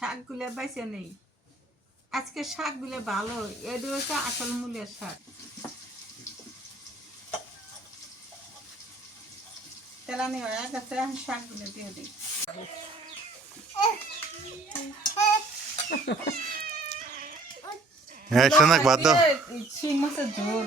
শাকগুলো বেছে নেই। আজকে শাকগুলো ভালো এটা হচ্ছে আসল মূলের শাক। তেলানি হয়ে গেছে এখন শাকগুলো দিয়ে দিই। হ্যাঁ শোনাক বাদ দাও। শিং মাছের ঝোল।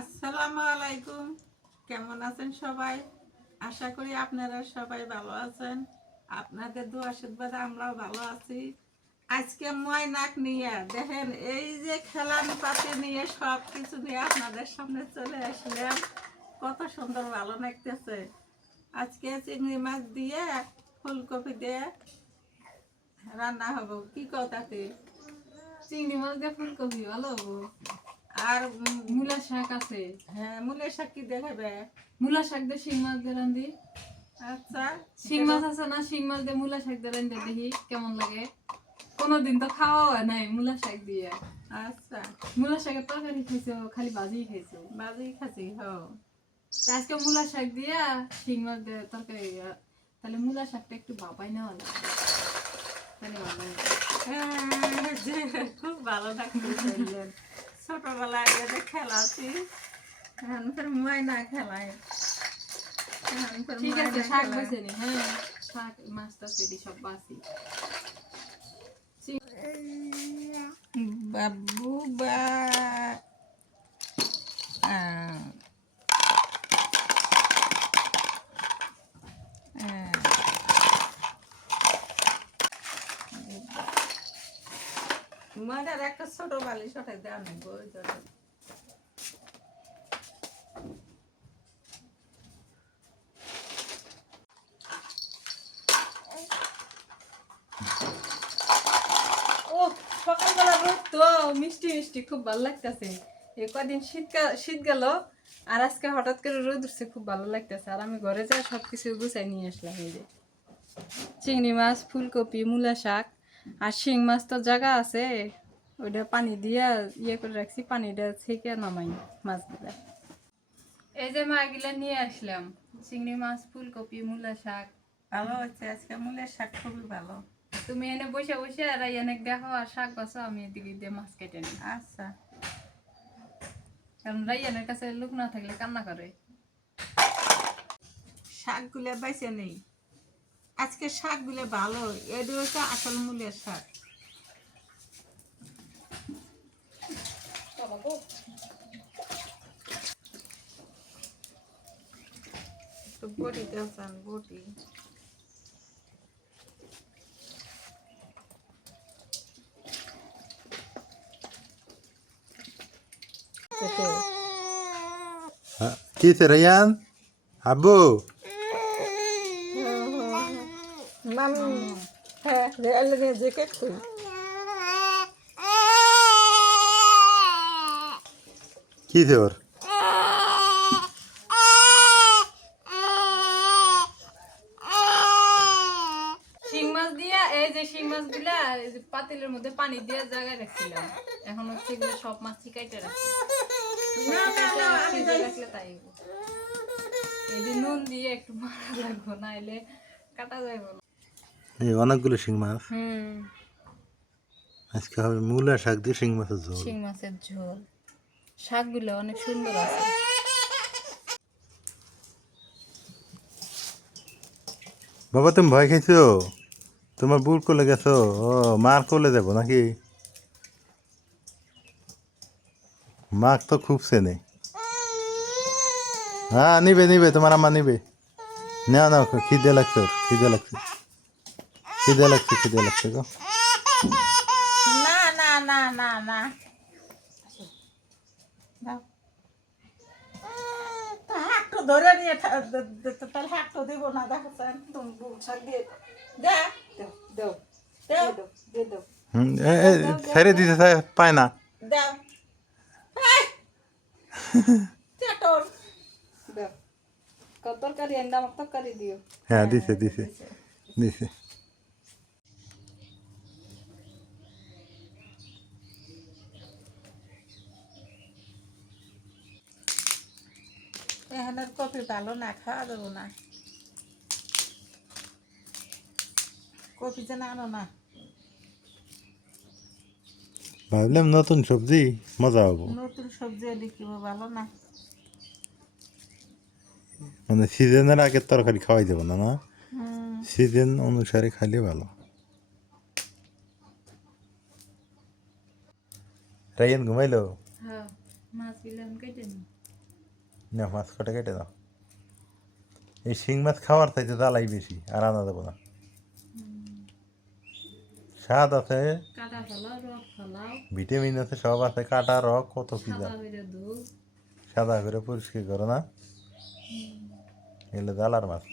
আসসালামু আলাইকুম। কেমন আছেন সবাই? আশা করি আপনারা সবাই ভালো আছেন। আপনাদের দু আশীর্বাদে আমরাও ভালো আছি। আজকে ময়নাক নিয়ে, দেখেন, এই যে খেলানি পাতি নিয়ে সব কিছু নিয়ে আপনাদের সামনে চলে আসলাম। কত সুন্দর ভালো লাগতেছে। আজকে চিংড়ি মাছ দিয়ে ফুলকপি দিয়ে রান্না হব। কি কথাতে চিংড়ি মাছ দিয়ে ফুলকপি ভালো হব। আর মূলা শাক আছে। হ্যাঁ মূলের শাক কি দেখাবে? মূলা শাক দিয়ে শিং মাছ দিয়ে রান্ধি। আচ্ছা শিং মাছ আছে না শিং মাছ দিয়ে মূলা শাক দিয়ে রান্ধে দেখি কেমন লাগে। কোনোদিন তো খাওয়া হয় নাই মূলা শাক দিয়ে। আচ্ছা। মূলা শাকের তরকারি খাইছো খালি ভাজি খাইছো। বাজি খাইছি হো। আজকে মূলা শাক দিয়া শিং মাছ দিয়ে তরকারি তাহলে মূলা শাকটা একটু বাবাই নেওয়া লাগবে তাহলে ভালো হবে। হ্যাঁ, খুব ভালো চললেন ছোটবেলায় এদের খেলাছি এখন ফের ময়না খেলায়। ঠিক আছে শাক খেলায়। নি হ্যাঁ শাক মাছ টাছ এটি সব বাসি। বাবু বা ময়নার একটা ছোট বালিশ ওটাই দেওয়া নেই ও, সকালবেলা রোদ তো মিষ্টি মিষ্টি, খুব ভালো লাগতেছে। এ কদিন শীতকাল শীত গেল, আর আজকে হঠাৎ করে রোদ উঠছে, খুব ভালো লাগতেছে। আর আমি ঘরে যাই সব কিছু গুছাই নিয়ে আসলাম এই যে। চিংড়ি মাছ, ফুলকপি, মূলা শাক। আর শিং মাছ তো জায়গা আছে। ওইটা পানি দিয়া ইয়ে করে রাখছি পানিটা থেকে নামাই মাছগুলা। এই যে মাছগুলা নিয়ে আসলাম চিংড়ি মাছ ফুলকপি মূলা শাক। ভালো হচ্ছে আজকে মূলের শাক খুবই ভালো। তুমি এনে বসে বসে আর এনে দেখো আর শাক বাছো আমি এদিকে দিয়ে মাছ কেটে নিই। আচ্ছা। কারণ রাইয়ানের কাছে লোক না থাকলে কান্না করে। শাকগুলো বেছে নেই। আজকে শাকগুলো ভালো এটা হচ্ছে আসল মূলের শাক। বটি দেওয়ান বটি। হ্যাঁ, কি রায়ান? আব্বু? কি দিয়া এই যে শিং মাছগুলা এই যে পাতিলের মধ্যে পানি দিয়ে জায়গায় রাখছিলাম এখন হচ্ছে এগুলো সব মাছ চিকাইতে রাখছি। রাখলে তাই। হইবো। এই যে নুন দিয়ে একটু মারা লাগবো নাইলে কাটা যাইব না। এই অনেকগুলো শিং মাছ। হুম। আজকে হবে মূলা শাক দিয়ে শিং মাছের ঝোল। শিং মাছের ঝোল। শাকগুলো অনেক সুন্দর আছে। বাবা তুমি ভয় খাইছো? তোমার বুড় কোলে গেছো? ও মার কোলে যাব নাকি? মাক তো খুব চেনে। হ্যাঁ নিবে নিবে তোমার আম্মা নিবে। নাও নাও খিদে লাগছে খিদে লাগছে। খিদে লাগছে খিদে লাগছে গো। না না না না না। হাতটা ধরে নিয়ে তাহলে হাতটা দেবো না দেখো দিয়ে। দে দাও দাও ছেড়ে দিতে পায় না। তরকারি দিও। হ্যাঁ দিছে দিছে দিছে। এখানের কফি ভালো না খাওয়া যাব না। কফি যেন আনো না। ভাবলাম নতুন সবজি মজা হব। নতুন সবজি এলে কি ভালো না। মানে সিজনের আগে তরকারি খাওয়াই যাব না না? সিজন অনুসারে খাইলে ভালো। রাইয়ান ঘুমাইলো? হ্যাঁ আমি কেটে না মাছ কটা কেটে দাও। এই শিং মাছ খাওয়ার চাইতে জ্বালাই বেশি আর আনা দেবো না। স্বাদ আছে। ভিটামিন আছে সব আছে কাটা রক কত কি সাদা করে পরিষ্কার করো না। এলে জ্বালার মাছ।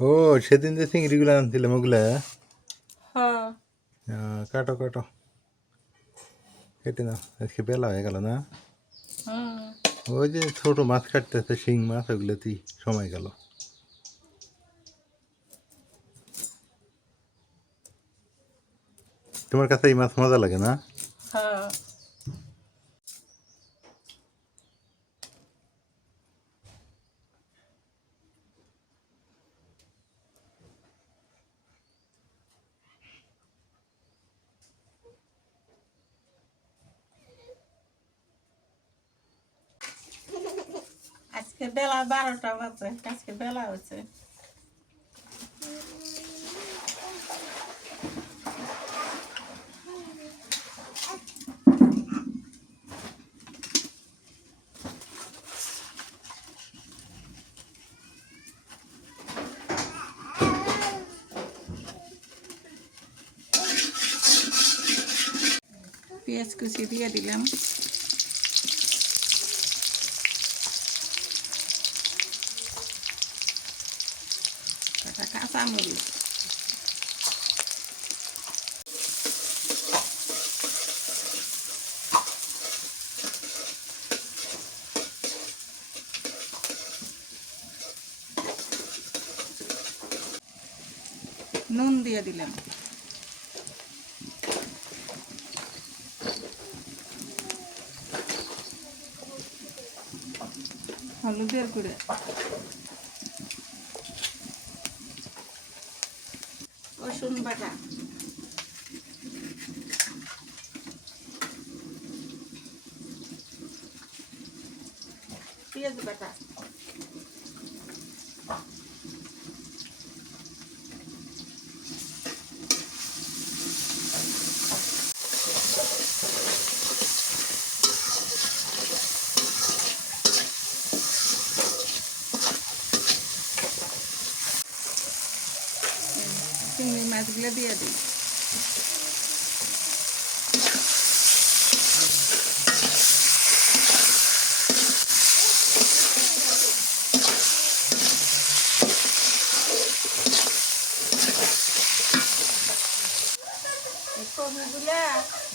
ও সেদিন যে চিংড়িগুলো আনছিলাম ওগুলা? হ্যাঁ। কাটো কাটো কেটে। নাও আজকে বেলা হয়ে গেল না? ওই যে ছোট মাছ কাটতেছে শিং মাছ ওগুলোতেই সময় গেল। তোমার কাছে এই মাছ মজা লাগে না? হ্যাঁ আজকে বেলা বারোটা বাজে আজকে বেলা হচ্ছে পেঁয়াজ কুচি দিয়ে দিলাম। അങ്ങനെ নুন দিয়ে দিলাম হলুদের গুঁড়া রসুন বাটা পেঁয়াজ বাটা মাছগুলো দিয়ে দিই।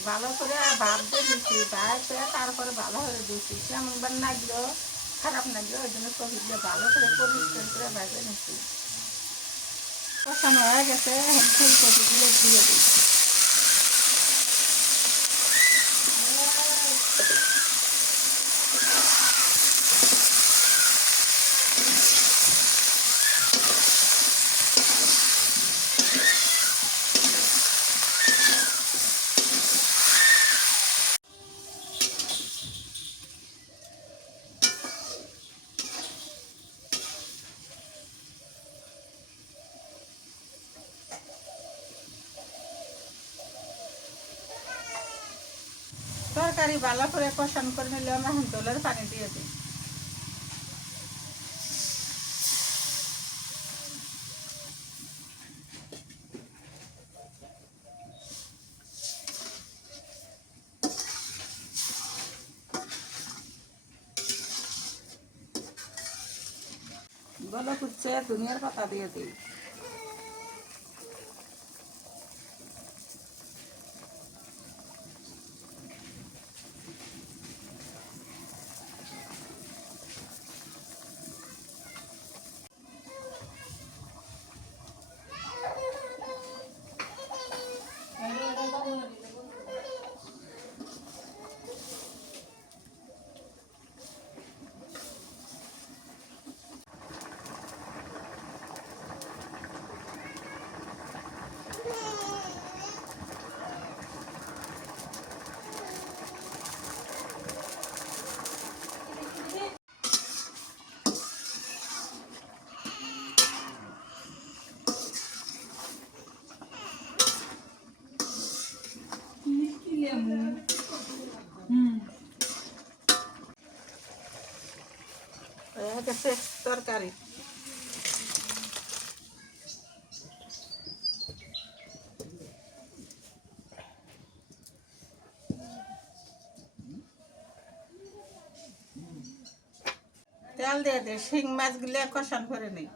ভালো করে ভাব দিয়ে দিচ্ছি তারপরে তারপরে ভালো করে দিচ্ছি কেমন বার লাগল খারাপ লাগল ওই জন্য কবিগুলো ভালো করে পরিষ্কার করে ভাজে নিচ্ছি কষানো হয়ে গেছে এখন ফুলকপিগুলো দিয়ে দিই তরকারি ভালো করে কষান করে নিলে আমরা এখন জলের পানি দিয়ে দিই। গলা দুনিয়ার পাতা দিয়ে গেছে তরকারি। তেল দিয়ে দে শিং মাছগুলো কষান করে নেই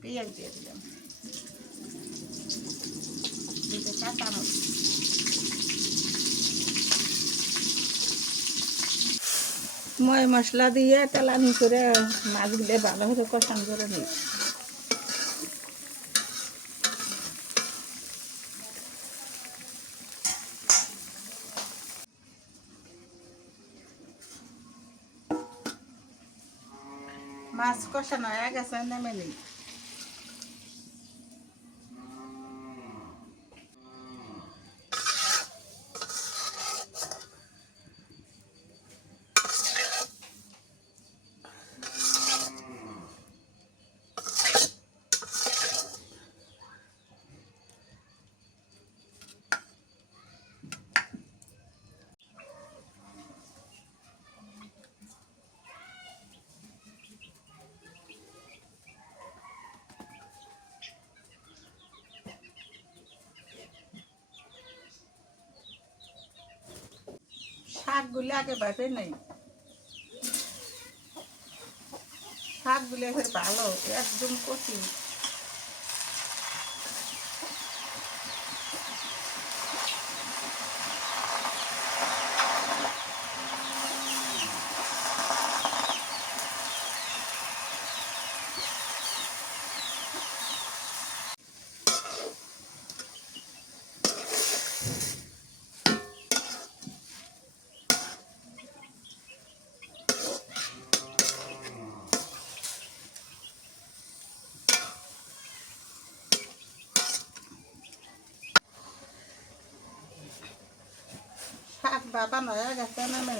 পেঁয়াজ দিয়ে দিলাম। ময় মশলা দিয়ে তেলানি করে মাছগুলো ভালো করে কষান করে নিই। মাছ কষানো হয়ে গেছে নেমে নিই। শাকগুলো আগে বাটে নেই। শাকগুলো এবার ভালো একদম কচি সাবান হয়ে গেছে নামে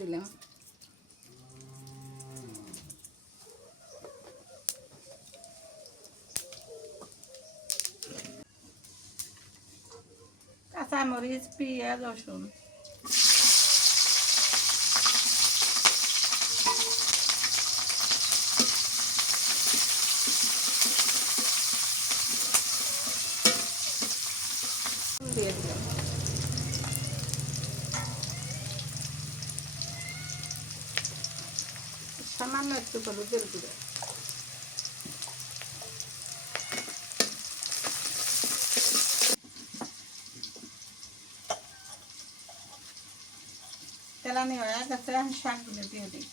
নিলাম কাঁচামরিচ পেঁয়াজ রসুন দিয়ে দিলাম সামান্য একটু হলুদের গুঁড়ো তেলানি হয়ে গেছে এখন শাকগুলো দিয়ে দিই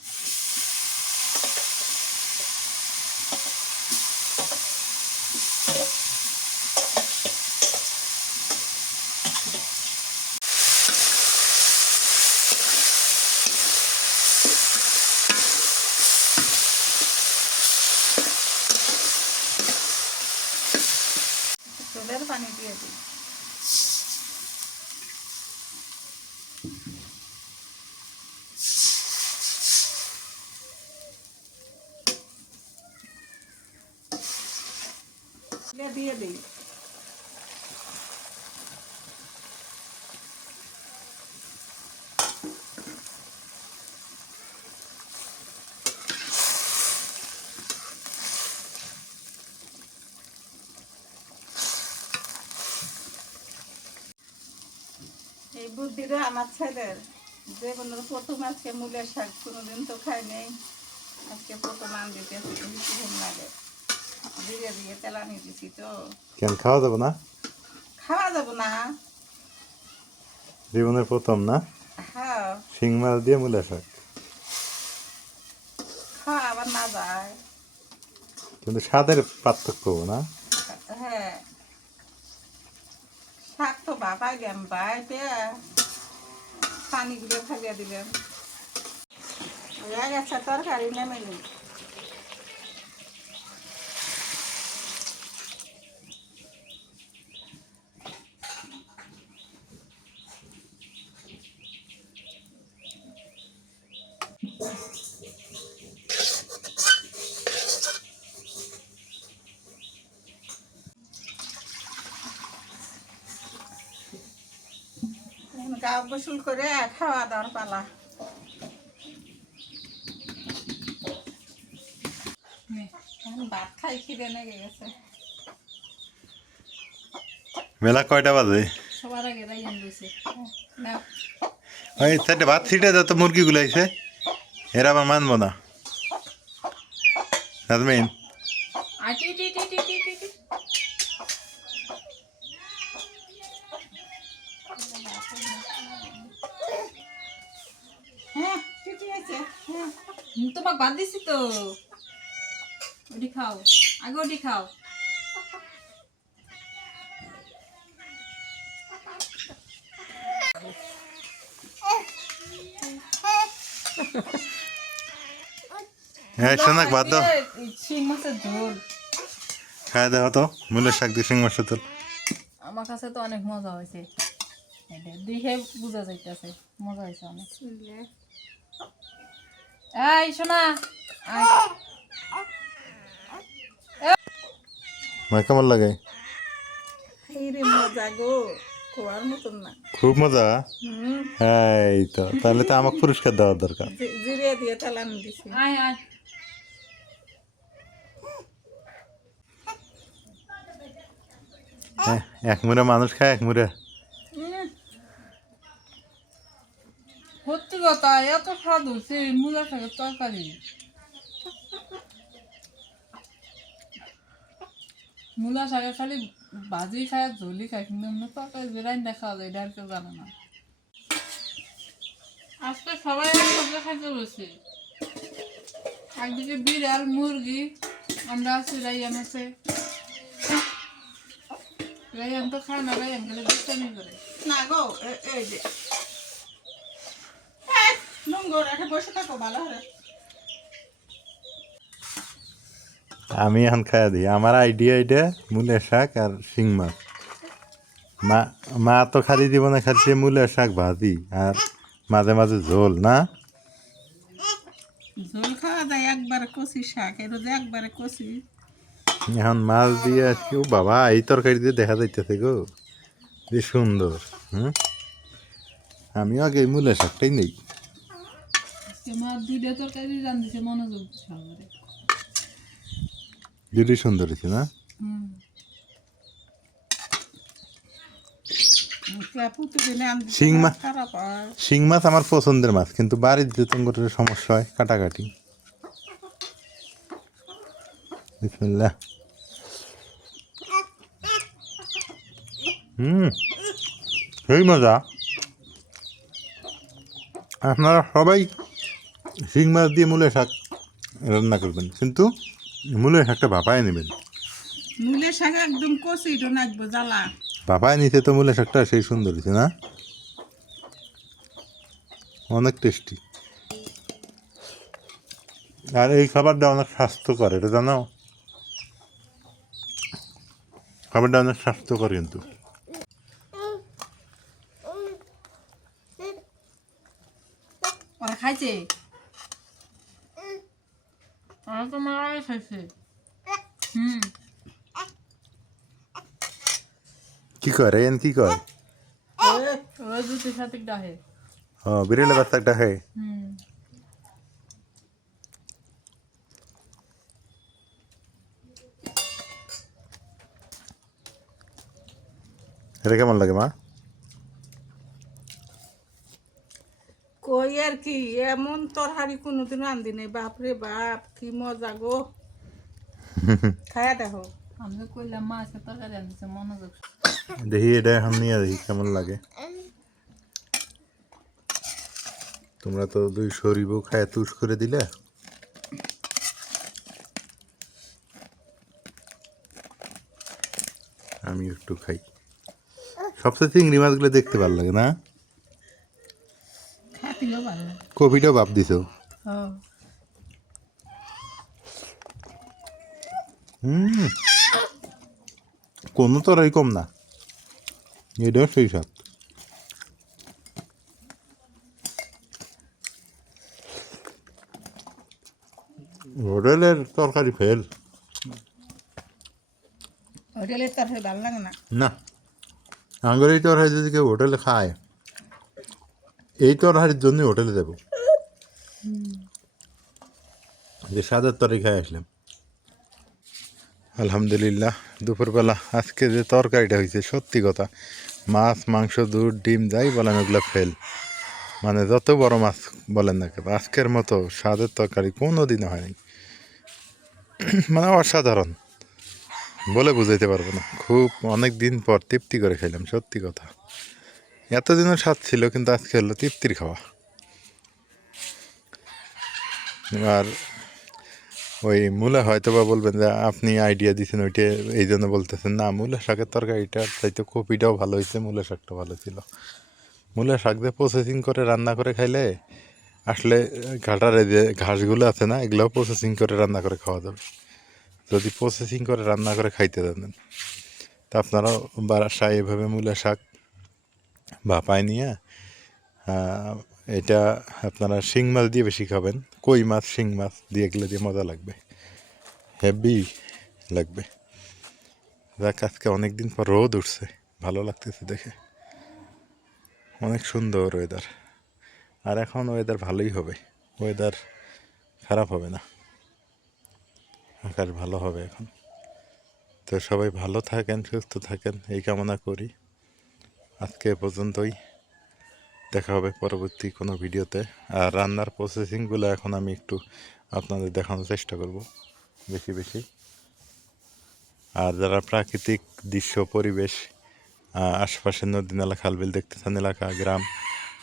চুলের পানি দিয়ে দিই দিয়ে দিয়ে দিই। এই বুদ্ধিটা আমার ছেলের। যে কোনো প্রথম আজকে মূলের শাক কোনোদিন তো খাই নেই। আজকে প্রথম আন দিতে বেশি ঘুম দিছি তো। কেন খাওয়া যাবে না? খাওয়া যাব না। জীবনের প্রথম না? হ্যাঁ। শিং মাছ দিয়ে মূলা শাক। খাওয়া আবার না যায়। কিন্তু স্বাদের পার্থক্য না? হ্যাঁ। শাক তো বাবা গেম বাইতে। পানিগুলো ফেলিয়ে দিলেন হয়ে তরকারি নেমে নিই গা গোসল করে খাওয়া দাওয়ার পালা। ভাত খাই খিদে লেগে গেছে। মেলা কয়টা বাজে? সবার আগে রাইয়ান রয়েছে না ওই চারটে ভাত ছিটে যত মুরগিগুলো আইছে। এরা আবার মানবো না। নাজমিন আটি টি টি টি টি টি টি হ্যাঁ ঠিকই আছে হ্যাঁ হুম, তোমাকে বাদ দিছি তো ওটি খাও। আগে ওটি খাও। হ্যাঁ শোনাক বাদ দাও। শিং মাছের ঝোল। খাওয়া দাওয়া তো মূলের শাক দিয়ে শিং মাছের তোল আমার কাছে তো অনেক মজা হয়েছে। দেখে বোঝা যাইতেছে মজা হয়েছে অনেক। এই শোনা। মার কেমন লাগে এই রে মজা গো খোয়ার মতন না। খুব মজা? এই তো তাহলে তো আমাকে পুরস্কার দেওয়ার দরকার। হ্যাঁ এক মুড়ে মানুষ খায় এক মুড়ে। সত্যি কথা এত স্বাদ হচ্ছে মূলা শাকের তরকারি। মূলা শাকের খালি ভাজি খায় আর ঝোলি খায় কিন্তু এমনি তরকারি বেড়াই দেখা যায় এটা আর কেউ জানে না। আজকে সবাই একসঙ্গে খাইতে বসে। একদিকে বিড়াল মুরগি আমরা আছি রাইয়ান আছে। রায়ান তো খায় না রায়ান গেলে দুষ্টামি করে। না গো এই যে। এই, নোংর রেখে বসে থাকো ভালো হবে আমি এখন খাইয়া দিই। আমার আইডিয়া এটা মূলের শাক আর শিং মাছ। মা মা তো খালি দিব না সে মূলের শাক ভাজি আর মাঝে মাঝে ঝোল না? ঝোল খাওয়া যায় একবারে কষি শাক এর একবারে কষি। এখন মাছ দিয়ে আজকে ও বাবা এই তরকারি দিয়ে দেখা যাইতেছে গো। যে সুন্দর হুম? আমিও আগে এই মূলের শাকটাই নেই। আজকে মা দুইটা তরকারি রান্ধিছে মনোযোগ যদি সুন্দর হয়েছে না শিং মাছ শিং মাছ আমার পছন্দের মাছ কিন্তু বাড়িতে তোমার সমস্যা হয় কাটাকাটি। বিসমিল্লাহ। হুম। সেই মজা। আপনারা সবাই শিং মাছ দিয়ে মূলের শাক রান্না করবেন কিন্তু মূলের শাকটা ভাপায় নেবেন। মূলের শাক একদম কষি নাকবো জ্বালা। ভাপায় নিতে তো মূলের শাকটা সেই সুন্দর হয়েছে না? অনেক টেস্টি। আর এই খাবারটা অনেক স্বাস্থ্যকর এটা জানো? খাবারটা অনেক স্বাস্থ্যকর কিন্তু। তো মারাই খাইছে হুম কি করে এন কি কয় ওরা দুটোর সাথে ডাহে ও বিড়ালে বাচ্চা একটা খায় হুম এটা কেমন লাগে মা কই আর কি এমন তোর তরহারি কোনোদিন রান্ধি নেই। বাপরে বাপ কি মজা গো। খায়া দেখো। আমি কইলাম মা আজকে তরকারি রান্ধিছে মনোযোগ দেখি এটা এখন নিয়ে দেখি কেমন লাগে। তোমরা তো দুই সরিব খায় তুষ করে দিলে। আমি একটু খাই। সবচেয়ে চিংড়ি মাছগুলো দেখতে ভালো লাগে না? খাতিও ভালো। কপিটাও বাপ দিছ হুম। কোনো তরাই কম না। এটাও সেই সব হোটেলের তরকারি ফেল। হোটেলের তরহারি ভালো লাগে না। না। আঙ্গুর এই তরহারি যদি কেউ হোটেলে খায় এই তরহারির জন্যই হোটেলে যাব। যে সাদার তরকারি খাই আসলাম। আলহামদুলিল্লাহ, দুপুরবেলা আজকে যে তরকারিটা হয়েছে, সত্যি কথা, মাছ, মাংস, দুধ, ডিম, যাই বলেন, ওগুলো ফেল মানে যত বড় মাছ বলেন না কেন, আজকের মতো স্বাদের তরকারি কোনো দিনও হয়নি। মানে অসাধারণ। বলে বুঝাইতে পারব না। খুব অনেক দিন পর তৃপ্তি করে খেলাম সত্যি কথা। এতদিনও স্বাদ ছিল, কিন্তু আজকে হলো তৃপ্তির খাওয়া। আর ওই মূলা হয়তো বা বলবেন যে আপনি আইডিয়া দিয়েছেন ওইটা, এই জন্য বলতেছেন, না, মূলা শাকের তরকারিটার চাইতে কপিটাও ভালো হয়েছে, মূলা শাকটা ভালো ছিল। মূলা শাক দিয়ে প্রসেসিং করে রান্না করে খাইলে আসলে ঘাটারে যে ঘাসগুলো আছে না, এগুলোও প্রসেসিং করে রান্না করে খাওয়া যাবে। যদি প্রসেসিং করে রান্না করে খাইতে জানেন তা আপনারাও বাসায় এভাবে মূলা শাক ভাপায় নিয়ে এটা আপনারা শিং মাছ দিয়ে বেশি খাবেন। কই মাছ, শিং মাছ দিয়ে গেলে দিয়ে মজা লাগবে। হেভি লাগবে। যাক, আজকে অনেক দিন পর রোদ উঠছে। ভালো লাগতেছে দেখে। অনেক সুন্দর ওয়েদার আর এখন ওয়েদার ভালোই হবে। ওয়েদার খারাপ হবে না। আকাশ ভালো হবে এখন। তো সবাই ভালো থাকেন, সুস্থ থাকেন, এই কামনা করি। আজকে পর্যন্তই। দেখা হবে পরবর্তী কোনো ভিডিওতে। আর রান্নার প্রসেসিংগুলো এখন আমি একটু আপনাদের দেখানোর চেষ্টা করব বেশি বেশি। আর যারা প্রাকৃতিক দৃশ্য পরিবেশ আহ, আশপাশের নদী নালা খালবিল দেখতে চান এলাকা গ্রাম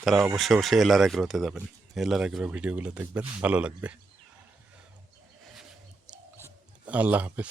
তারা অবশ্যই অবশ্যই এলার এগ্রোতে যাবেন। এলার এগ্রো ভিডিওগুলো দেখবেন ভালো লাগবে। আল্লাহ হাফিজ।